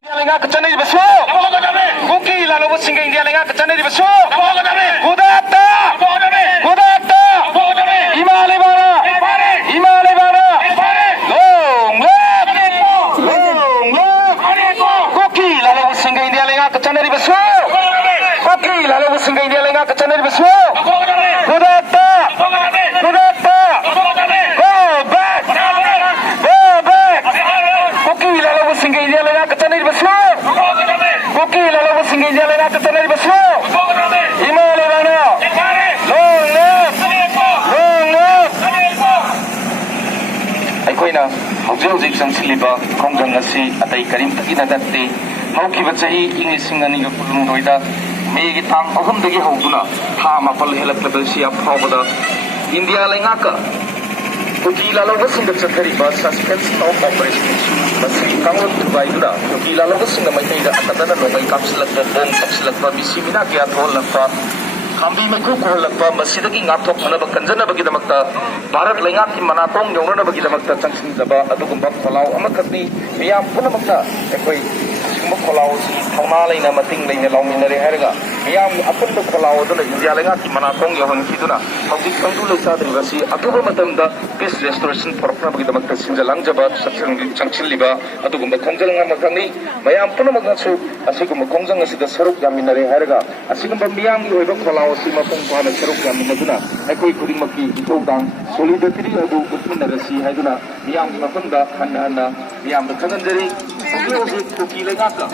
Misalnya India kecana di besu. Kuki lalu singa India lenga kecana di besu. Kudata. Kudata. Himalaya bana. Himalaya bana. Long long. Long long. Kuki lalu singa India lenga kecana di besu. Kuki lalu singa India lenga kecana di besu. ꯍꯧꯖꯤꯛ ꯆꯪꯁꯤꯜꯂꯤꯕ ꯈꯣꯡꯖꯪ ꯑꯁꯤ ꯑꯇꯩ ꯀꯔꯤꯝꯇꯒꯤꯅ ꯅꯠꯇꯦ ꯍꯧꯈꯤꯕ ꯆꯍꯤ ꯏꯪ 2022ꯗ ꯃꯦꯒꯤ ꯇꯥꯡ 3ꯗꯒꯤ ꯍꯧꯗꯨꯅ ꯊꯥ 7 ꯍꯦꯜꯂꯛꯂꯕꯁꯤ ꯐꯥꯎꯕꯗ ꯏꯟꯗꯤꯌꯥ ꯂꯩꯉꯥꯛꯀ ꯀꯨꯀꯤ ꯂꯥꯂꯧꯕꯁꯤꯡꯗ ꯆꯠꯊꯔꯤꯕ ꯁꯁꯄꯦꯟꯁꯟ ꯑꯣꯐ ꯑꯣꯄꯔꯦꯁꯟꯁꯨ ꯃꯁꯤ ꯀꯥꯡꯂꯨꯞ ꯊꯨꯒꯥꯏꯗꯨꯅ ꯀꯨꯀꯤ ꯂꯥꯂꯧꯕꯁꯤꯡꯅ ꯃꯩꯇꯩꯗ ꯑꯀꯛꯅꯅ ꯅꯣꯡꯃꯩ ꯀꯥꯞꯁꯤꯜꯂꯛꯄ ꯕꯣꯝ ꯀꯥꯞꯁꯤꯜꯂꯛꯄ ꯃꯤꯁꯤ ꯃꯤꯅꯥ ꯀꯌꯥ ꯊꯣꯛꯍꯜꯂꯛꯄ ꯈꯥꯝꯕꯤ ꯃꯩꯈꯨ ꯈꯨꯍꯜꯂꯛꯄ ꯃꯁꯤꯗꯒꯤ ꯉꯥꯛꯊꯣꯛꯅꯅꯕ ꯀꯟꯖꯅꯕꯒꯤꯗꯃꯛꯇ ꯚꯥꯔꯠ ꯂꯩꯉꯥꯛꯀꯤ ꯃꯅꯥꯇꯣꯡ ꯌꯧꯅꯅꯕꯒꯤꯗꯃꯛꯇ ꯆꯪꯁꯤꯟꯖꯕ ꯑꯗꯨꯒꯨꯝꯕ ꯈꯣꯜꯂꯥꯎ ꯑꯃꯈꯛꯅꯤ ꯃꯤꯌꯥꯝ ꯄꯨꯝꯅꯃꯛꯅ ꯑꯩꯈꯣꯏ ꯑꯁꯤꯒꯨꯝꯕ ꯈꯣꯜꯂꯥꯎ ꯑꯁꯤ ꯊꯧꯅꯥ ꯂꯩꯅ ꯃꯇꯤꯡ ꯂꯩꯅ ꯂꯥꯎꯃꯤꯟꯅꯔꯦ ꯍꯥꯏꯔꯒ ꯃꯤꯌꯥꯝꯒꯤ ꯑꯄꯨꯟꯕ ꯈꯣꯜꯂꯥꯎ ꯑꯗꯨꯅ ꯏꯟꯗꯤꯌꯥ ꯂꯩꯉꯥꯛꯀꯤ ꯃꯅꯥꯇꯣꯡ ꯌꯧꯍꯟꯈꯤꯗꯨꯅ ꯍꯧꯖꯤꯛ ꯇꯪꯗꯨ ꯂꯩꯇꯥꯗ꯭ꯔꯤꯕꯁꯤ ꯑꯊꯨꯕ ꯃꯇꯝꯗ ꯄꯤꯁ ꯔꯦꯁꯇꯣꯔꯦꯁꯟ ꯄꯨꯔꯛꯅꯕꯒꯤꯗꯃꯛꯇ ꯁꯤꯟꯖ ꯂꯥꯡꯖꯕ ꯆꯪꯁꯤꯜꯂꯤꯕ ꯑꯗꯨꯒꯨꯝꯕ ꯈꯣꯡꯖꯪ ꯑꯃꯈꯛꯅꯤ ꯃꯌꯥꯝ ꯄꯨꯝꯅꯃꯛꯅꯁꯨ ꯑꯁꯤꯒꯨꯝꯕ ꯈꯣꯡꯖꯪ ꯑꯁꯤꯗ ꯁꯔꯨꯛ ꯌꯥꯃꯤꯟꯅꯔꯦ ꯍꯥꯏꯔꯒ ꯑꯁꯤꯒꯨꯝꯕ ꯃꯤꯌꯥꯝꯒꯤ ꯑꯣꯏꯕ ꯈꯣꯜꯂꯥꯎ ꯑꯁꯤ ꯃꯄꯨꯡ ꯐꯥꯅ ꯁꯔꯨꯛ ꯌꯥꯃꯤꯟꯅꯗꯨꯅ ꯑꯩꯈꯣꯏ ꯈꯨꯗꯤꯡꯃꯛꯀꯤ ꯏꯊꯧꯗꯥꯡ ꯁꯣꯂꯤꯗꯔꯤꯇꯤ ꯑꯗꯨ ꯎꯠꯃꯤꯟꯅꯔꯁꯤ ꯍꯥꯏꯗꯨꯅ ꯃꯤꯌꯥꯝꯒꯤ ꯃꯐꯝꯗ ꯍꯟꯅ ꯃꯤꯌꯥꯝꯗ ꯈꯪꯍꯟꯖꯔꯤ ꯍꯧꯖꯤꯛ ꯀꯨꯀꯤ ꯂꯩꯉꯥꯛꯀ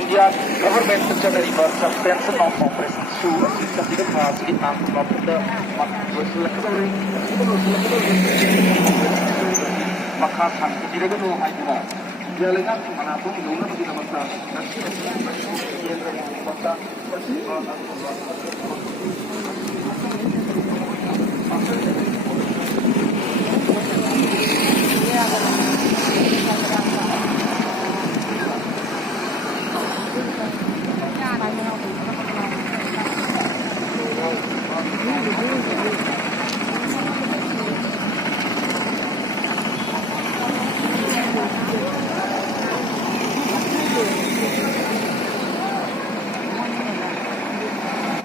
ꯏꯟꯗꯤꯌꯥ ꯒꯚꯔꯟꯃꯦꯟꯠꯇ ꯆꯠꯅꯔꯤꯕ ꯁꯁꯄꯦꯟꯁꯟ ꯑꯣꯐ ꯑꯣꯄꯔꯦꯁꯟꯁꯨ ꯑꯁꯤ ꯆꯠꯈꯤꯕ ꯊꯥ ꯑꯁꯤꯒꯤ ꯇꯥꯡ 8ꯗ ꯂꯣꯏꯁꯤꯜꯂꯛꯀꯗꯧꯔꯤ ꯃꯈꯥ ꯁꯥꯡꯊꯕꯤꯔꯒꯅꯨ ꯍꯥꯏꯗꯨꯅ ꯏꯟꯗꯤꯌꯥ ꯂꯩꯉꯥꯛꯀꯤ ꯃꯅꯥꯇꯣꯡ ꯌꯧꯅꯕꯒꯤꯗꯃꯛꯇ ꯉꯁꯤ ꯑꯁꯤ ꯀꯦꯟꯗ꯭ꯔꯒꯤ ꯊꯕꯛꯇ